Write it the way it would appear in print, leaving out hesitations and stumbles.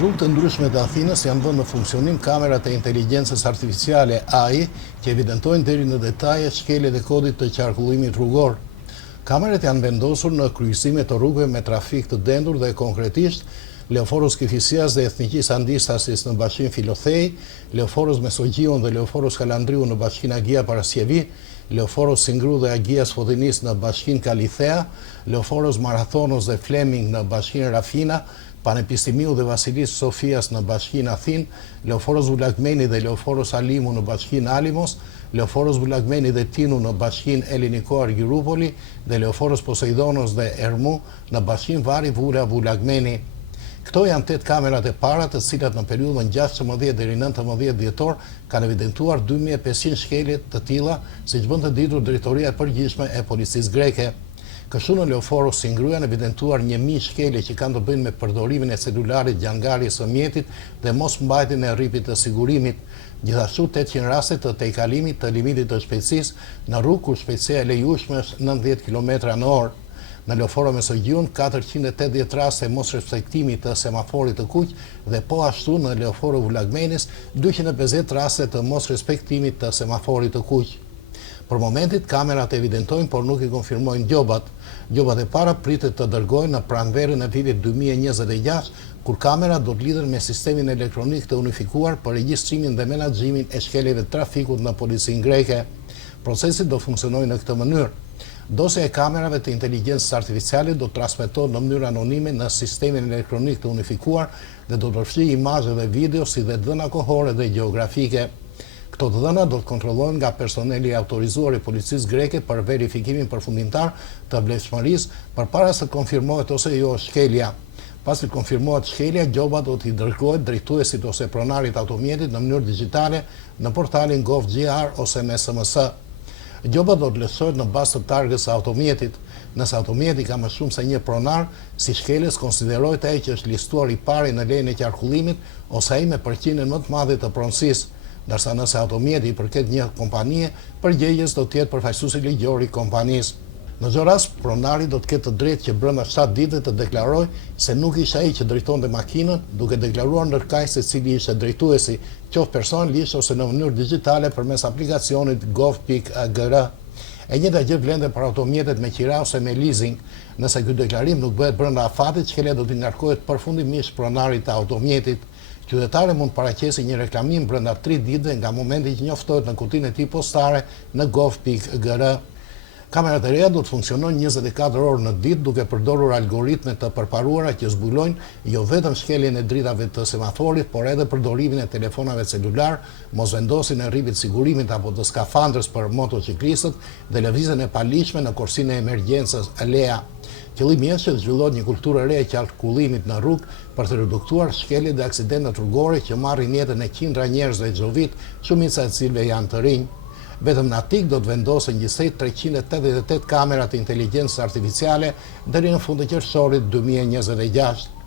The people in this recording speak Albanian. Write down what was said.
Në rrugë të ndryshme të Athinës janë vënë në funksionim kamerat e inteligjencës artificiale AI që evidentojnë deri në detaje shkeljet e kodit të qarkullimit rrugor. Kamerat janë vendosur në kryqëzime të rrugëve me trafik të dendur dhe konkretisht Leoforos Kifisias dhe Ethnikis Andistasis në bashkinë Filothej, Leoforos Mesogjion dhe Leoforos Kalandriu në bashkinë Agia Parasjevi, Leoforos Singru dhe Agias Fodinis në bashkinë Kalithea, Leoforos Marathonos dhe Fleming në bashkinë Rafina, Panepistimiu dhe Vasilis Sofias në bashkinë Athin, Leoforos Vulagmeni dhe Leoforos Alimu në bashkinë Alimos, Leoforos Vulagmeni dhe Tinu në bashkinë Eliniko Argyroupoli dhe Leoforos Poseidonos dhe Ermu në bashkinë Vari Vula Vulagmeni. Këto janë 8 kamerat e para të cilat në periudhën 16 deri 19 dhjetor kanë evidentuar 2500 shkelje të tilla, siç bën të ditur Drejtoria e Përgjithshme e Policisë greke. Kështu në Leoforos Singru janë evidentuar 1000 shkelje që kanë të bëjnë me përdorimin e celularit gjatë ngjarjes së mjetit dhe mos mbajtjen e rripit të sigurimit. Gjithashtu 800 raste të tejkalimit të limitit të shpejtësisë në rrugë ku shpejtësia e lejueshme është 90 km/h. Në Leoforo Mesogjion 480 raste mos respektimi të semaforit të kuq dhe po ashtu në Leoforo Vulagmenis 250 raste të mos respektimit të semaforit të kuq. Për momentit kamerat evidentojnë, por nuk i konfirmojnë gjobat. Gjobat e para pritet të dërgojnë në pranverën e vitit 2026, kur kamerat do të lidhen me sistemin elektronik të unifikuar për regjistrimin dhe menaxhimin e shkeljeve të trafikut në policinë greke. Procesi do funksionojë në këtë mënyrë. Dosja e kamerave të inteligjencës artificiale do të transmetohet në mënyrë anonime në sistemin elektronik të unifikuar dhe do të përfshijë imazhe dhe video si dhe dhëna kohore dhe gjeografike. Këto të dhëna do të kontrollohen nga personeli autorizuar i policisë greke për verifikimin përfundimtar të vlefshmërisë përpara se të konfirmohet ose jo shkelja. Pasi konfirmohet shkelja, gjoba do t'i dërgohet drejtuesit ose pronarit automjetit në mënyrë digjitale në portalin gov.gr ose me SMS. Gjoba do të lëshohet në bazë të targës së automjetit. Nëse automjeti ka më shumë se një pronar, si shkelës konsiderohet ai që është listuar i pari në lejen e qarkullimit ose ai me përqindjen më të madhe të pronësisë, ndërsa nëse automjeti i përket një kompanie, përgjegjës do të jetë përfaqësuesi ligjor i kompanisë. Në çdo rast, pronari do të ketë të drejtë që brenda 7 ditëve të deklarojë se nuk ishte ai që drejtonte makinën, duke deklaruar ndërkaq se cili ishte drejtuesi, qoftë personalisht ose në mënyrë digjitale përmes aplikacionit gov.gr. E njëjta gjë vlen për automjetet me qira ose me leasing. Nëse ky deklarim nuk bëhet brenda afatit, shkelja do t'i ngarkohet përfundimisht pronarit të automjetit. Qytetari mund të paraqesë një reklamim brenda 3 ditëve nga momenti që njoftohet në kutinë e tij postare në gov.gr. Kamerat e reja do të funksionojnë 24 orë në ditë duke përdorur algoritme të përparuara që zbulojnë jo vetëm shkeljen e dritave të semaforit, por edhe përdorimin e telefonave celular, mosvendosjen e rripit sigurimit apo të skafandrës për motociklistët dhe lëvizjen e paligjshme në korsinë e emergjencës LEA. Qëllimi është që zhvillohet një kulturë e re e qarkullimit në rrugë për të reduktuar shkeljet dhe aksidentet rrugore që marrin jetën e qindra njerëzve çdo vit, shumica e cilëve janë të rinj. Vetëm në Atik do të vendosen gjithsej 388 kamera të inteligjencës artificiale deri në fund të qershorit 2026.